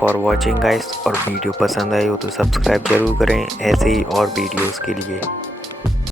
For watching guys. और video पसंद आई हो तो सब्सक्राइब ज़रूर करें ऐसे ही और वीडियोस के लिए।